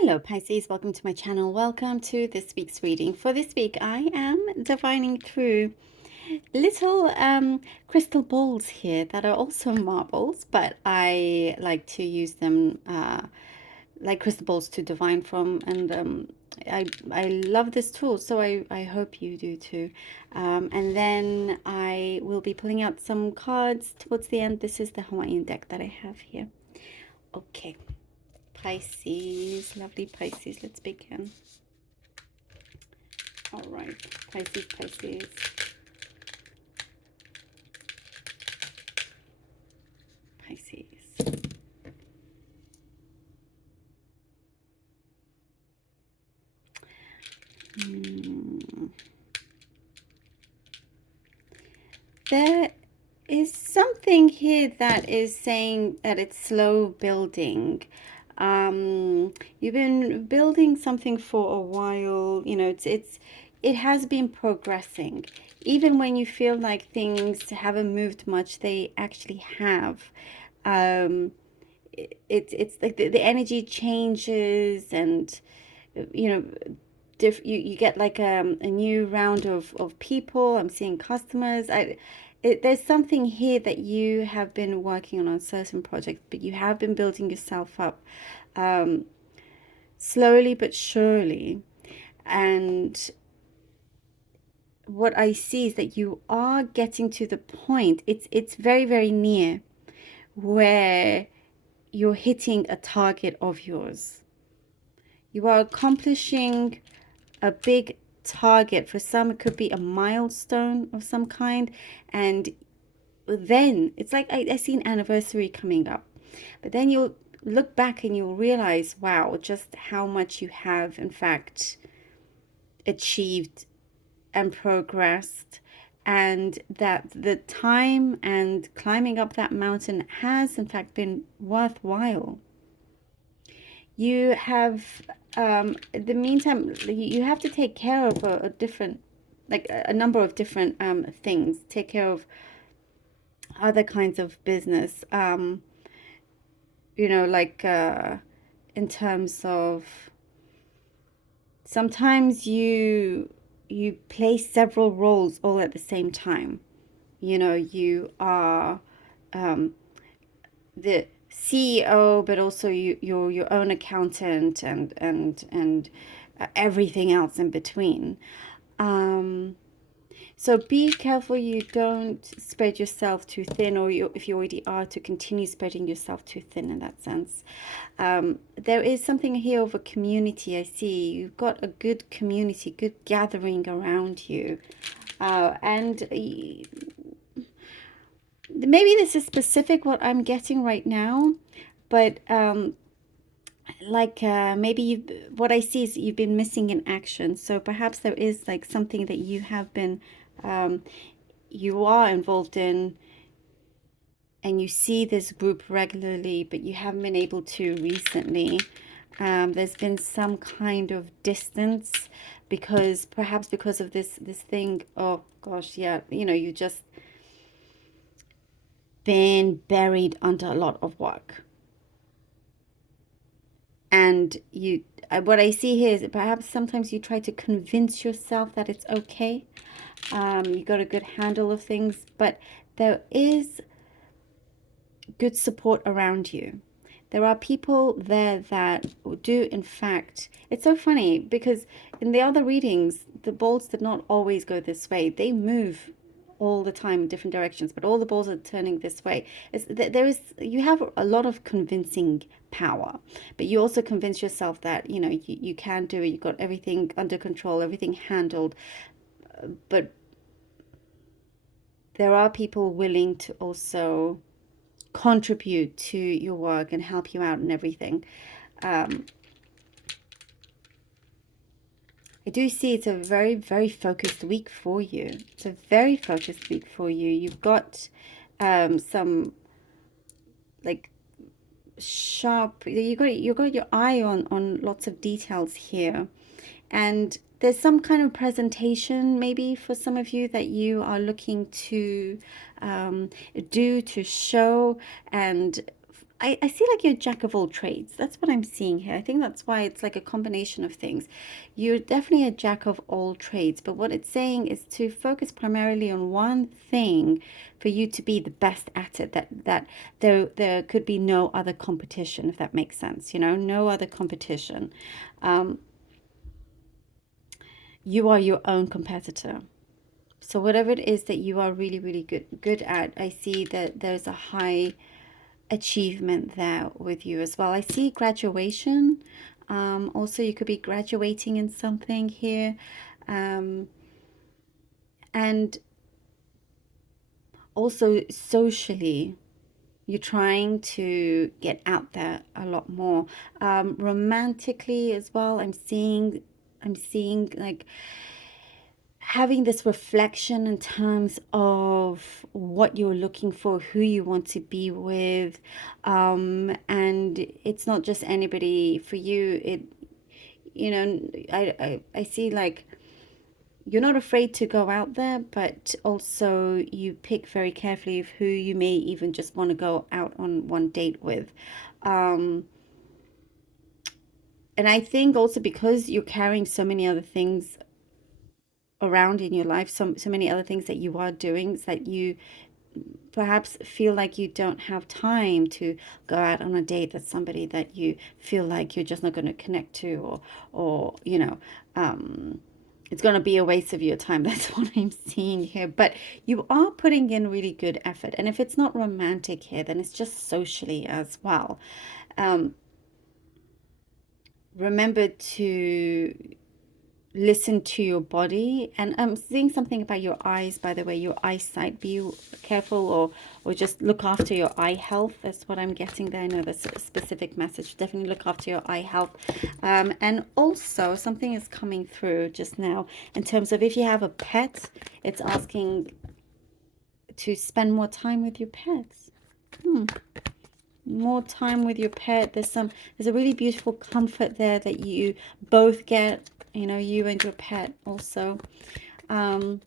Hello Pisces, welcome to my channel. Welcome to this week's reading. For this week, I am divining through little crystal balls here that are also marbles, but I like to use them like crystal balls to divine from, and I love this tool, so I hope you do too. And then I will be pulling out some cards towards the end. This is the Hawaiian deck that I have here. Okay. Pisces, lovely Pisces, let's begin. All right, Pisces, Pisces. Pisces. There is something here that is saying that it's slow building. You've been building something for a while, you know, it has been progressing. Even when you feel like things haven't moved much, they actually have. It's like the energy changes, and you know, you get like a new round of people. I'm seeing customers. There's something here that you have been working on a certain project, but you have been building yourself up slowly but surely. And what I see is that you are getting to the point, it's very, very near, where you're hitting a target of yours. You are accomplishing a big target. For some, it could be a milestone of some kind. And then it's like I see an anniversary coming up. But then you'll look back and you'll realize, wow, just how much you have, in fact, achieved and progressed. And that the time and climbing up that mountain has, in fact, been worthwhile. You have, the meantime, you have to take care of a different, like a number of different things. Take care of other kinds of business, you know, like in terms of sometimes you play several roles all at the same time. You know, you are the CEO, but also you're your own accountant, and everything else in between. So be careful you don't spread yourself too thin, or if you already are, to continue spreading yourself too thin in that sense. There is something here of a community. I see you've got a good community, good gathering around you, and maybe this is specific what I'm getting right now, but like maybe what I see is you've been missing in action. So perhaps there is like something that you have been you are involved in, and you see this group regularly, but you haven't been able to recently. There's been some kind of distance because perhaps because of this thing. Oh gosh, yeah, you know, you just been buried under a lot of work. And you, what I see here is that perhaps sometimes you try to convince yourself that it's okay. You got a good handle of things, but there is good support around you. There are people there that do, in fact, it's so funny because in the other readings, the balls did not always go this way. They move all the time in different directions, but all the balls are turning this way. You have a lot of convincing power, but you also convince yourself that, you know, you can do it. You've got everything under control, everything handled. But there are people willing to also contribute to your work and help you out and everything. I do see it's a very, very focused week for you. It's a very focused week for you. You've got some like sharp, you got your eye on lots of details here. And there's some kind of presentation maybe for some of you that you are looking to do, to show. And I see like you're a jack of all trades. That's what I'm seeing here. I think that's why it's like a combination of things. You're definitely a jack of all trades, but what it's saying is to focus primarily on one thing for you to be the best at it. That there could be no other competition, if that makes sense. You know, no other competition. Um, you are your own competitor. So whatever it is that you are really, really good at, I see that there's a high achievement there with you as well. I see graduation. Also, you could be graduating in something here. Um, and also socially, you're trying to get out there a lot more. Romantically as well, I'm seeing like having this reflection in terms of what you're looking for, who you want to be with, and it's not just anybody for you. I see like you're not afraid to go out there, but also you pick very carefully of who you may even just want to go out on one date with. Um, and I think also because you're carrying so many other things around in your life, so many other things that you are doing, is that you perhaps feel like you don't have time to go out on a date with somebody that you feel like you're just not going to connect to, or it's going to be a waste of your time. That's what I'm seeing here. But you are putting in really good effort. And if it's not romantic here, then it's just socially as well. Um, Remember to listen to your body, and I'm seeing something about your eyes, by the way, your eyesight. Be careful, or just look after your eye health. That's what I'm getting there. I know that's a specific message. Definitely look after your eye health. And also something is coming through just now in terms of if you have a pet, it's asking to spend more time with your pets. More time with your pet. There's a really beautiful comfort there that you both get, you and your pet also. I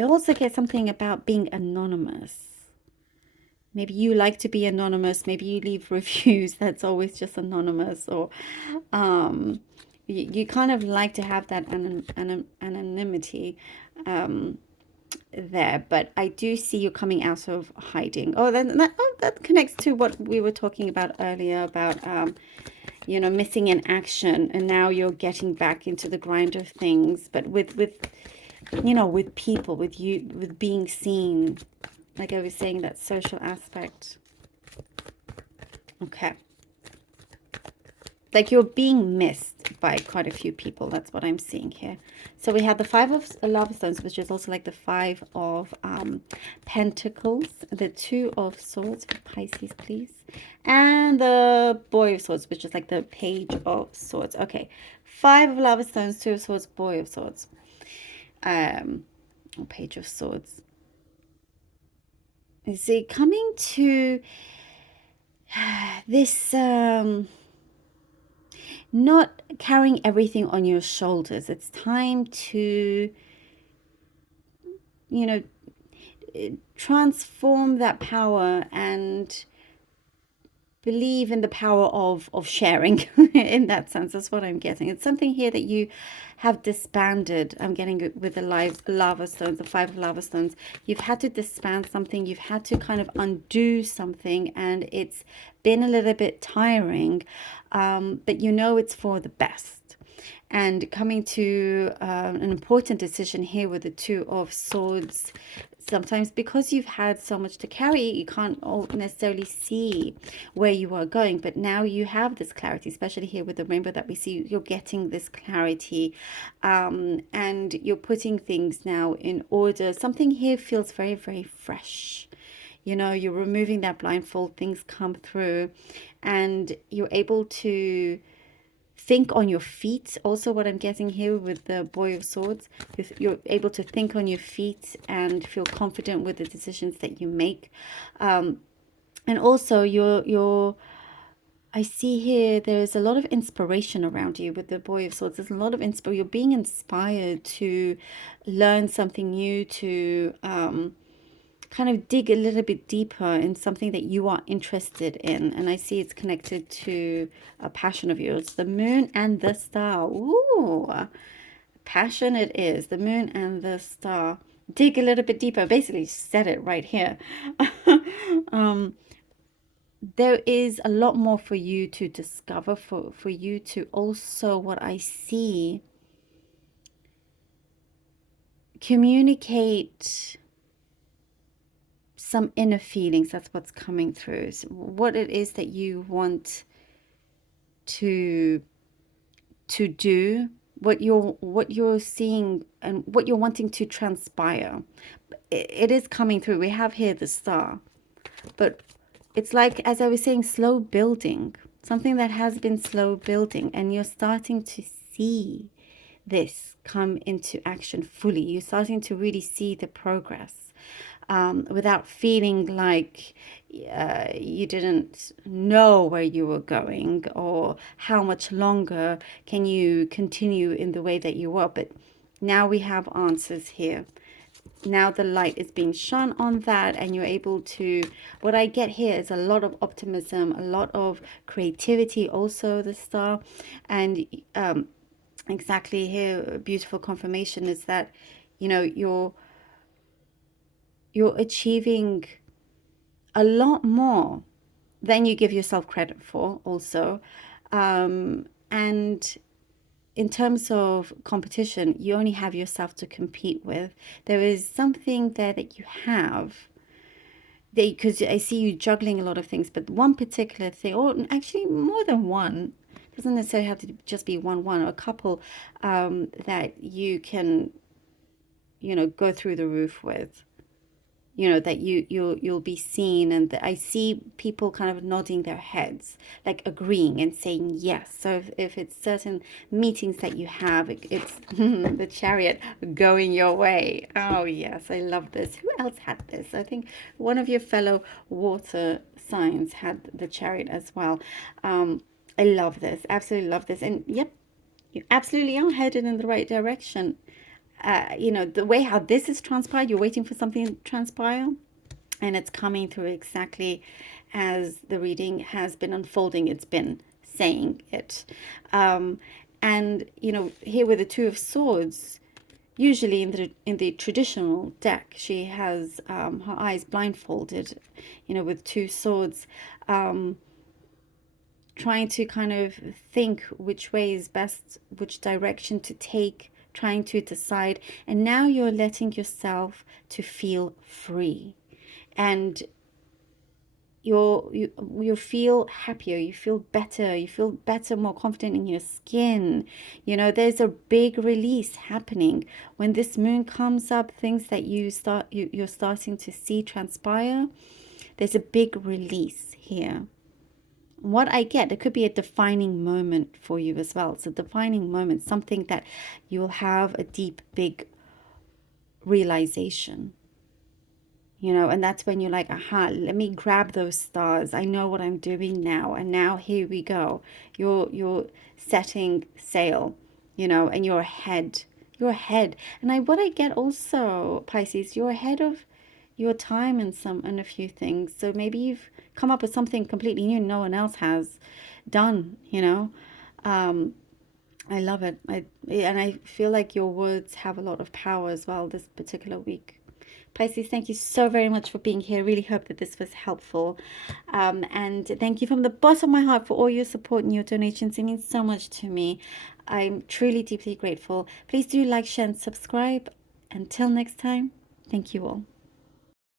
also get something about being anonymous. Maybe you like to be anonymous. Maybe you leave reviews that's always just anonymous, or you kind of like to have that anonymity. Um, there, but I do see you coming out of hiding. That connects to what we were talking about earlier about missing in action, and now you're getting back into the grind of things, but with people, with you, with being seen, like I was saying, that social aspect. Okay. Like you're being missed by quite a few people. That's what I'm seeing here. So we have the Five of Love Stones, which is also like the Five of Pentacles, the Two of Swords for Pisces, please, and the Boy of Swords, which is like the Page of Swords. Okay, Five of Love Stones, Two of Swords, Boy of Swords, or Page of Swords. You see, coming to this not carrying everything on your shoulders. It's time to, transform that power and believe in the power of sharing in that sense. That's what I'm getting. It's something here that you have disbanded. I'm getting it with the lava stones, the Five of Lava Stones. You've had to disband something. You've had to kind of undo something, and it's been a little bit tiring, but it's for the best. And coming to an important decision here with the Two of Swords, sometimes because you've had so much to carry, you can't necessarily see where you are going, but now you have this clarity, especially here with the rainbow that we see. You're getting this clarity, and you're putting things now in order. Something here feels very, very fresh. You're removing that blindfold, things come through, and you're able to think on your feet. Also, what I'm getting here with the Boy of Swords, you're able to think on your feet and feel confident with the decisions that you make. And also, I see here there's a lot of inspiration around you with the Boy of Swords. There's a lot of inspiration. You're being inspired to learn something new, to kind of dig a little bit deeper in something that you are interested in. And I see it's connected to a passion of yours. The moon and the star. Ooh, passion it is. The moon and the star. Dig a little bit deeper. Basically said it right here. There is a lot more for you to discover, for you to also, what I see, communicate some inner feelings. That's what's coming through. So what it is that you want to do, what you're seeing and what you're wanting to transpire. It is coming through. We have here the star, but it's like, as I was saying, slow building, something that has been slow building, and you're starting to see this come into action fully. You're starting to really see the progress, without feeling like you didn't know where you were going, or how much longer can you continue in the way that you were. But now we have answers here. Now the light is being shone on that, and you're able to, what I get here is a lot of optimism, a lot of creativity, also the star. And exactly here, beautiful confirmation is that, you know, you're achieving a lot more than you give yourself credit for also. And in terms of competition, you only have yourself to compete with. There is something there that you have, because I see you juggling a lot of things, but one particular thing, or actually more than one, doesn't necessarily have to just be one or a couple, that you can, you know, go through the roof with. You know, that you'll be seen, and I see people kind of nodding their heads, like agreeing and saying yes. So if it's certain meetings that you have, it's the chariot going your way. Oh yes, I love this. Who else had this? I think one of your fellow water signs had the chariot as well. I love this, absolutely love this. And yep, you absolutely are headed in the right direction. You know, the way how this is transpired, you're waiting for something to transpire, and it's coming through exactly as the reading has been unfolding. It's been saying it. And, you know, here with the Two of Swords, usually in the traditional deck, she has her eyes blindfolded, you know, with two swords, trying to kind of think which way is best, which direction to take, trying to decide. And now you're letting yourself to feel free, and you feel happier, you feel better, more confident in your skin. You know, there's a big release happening when this moon comes up. Things that you're starting to see transpire, there's a big release here. What I get, it could be a defining moment for you as well. It's a defining moment, something that you'll have a deep, big realization, you know, and that's when you're like, aha, let me grab those stars. I know what I'm doing now. And now here we go. You're setting sail, you know, and you're ahead. You're ahead. And what I get also, Pisces, you're ahead of your time in a few things. So maybe you've come up with something completely new no one else has done, you know. I love it. And I feel like your words have a lot of power as well this particular week. Pisces, thank you so very much for being here. Really hope that this was helpful. And thank you from the bottom of my heart for all your support and your donations. It means so much to me. I'm truly, deeply grateful. Please do like, share, and subscribe. Until next time, thank you all.